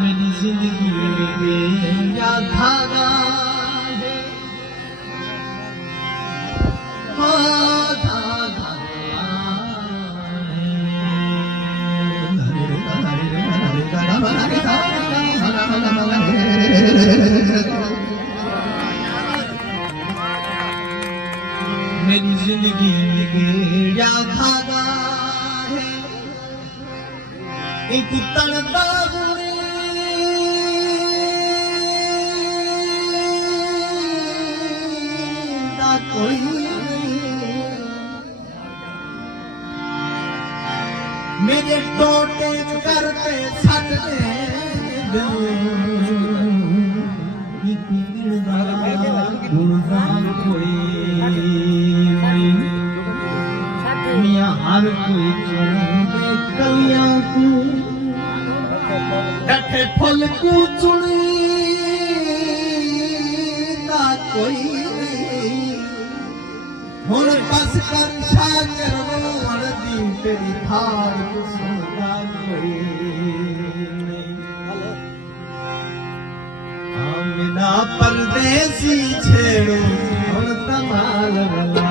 मेरी जिंदगी में या धागा है, धागा मेरी जिंदगी में या धागा है, एक तड़पा कोई मेरे टोटे करते सटने कोई मियाँ हर कोई चुने कलियां को डठे फल को चुनी ना कोई हुण बस कर शागर रोण दी तेरी थार को सुनदा कोई आमिना परदेसी छेड़ो हुण तमाल वाला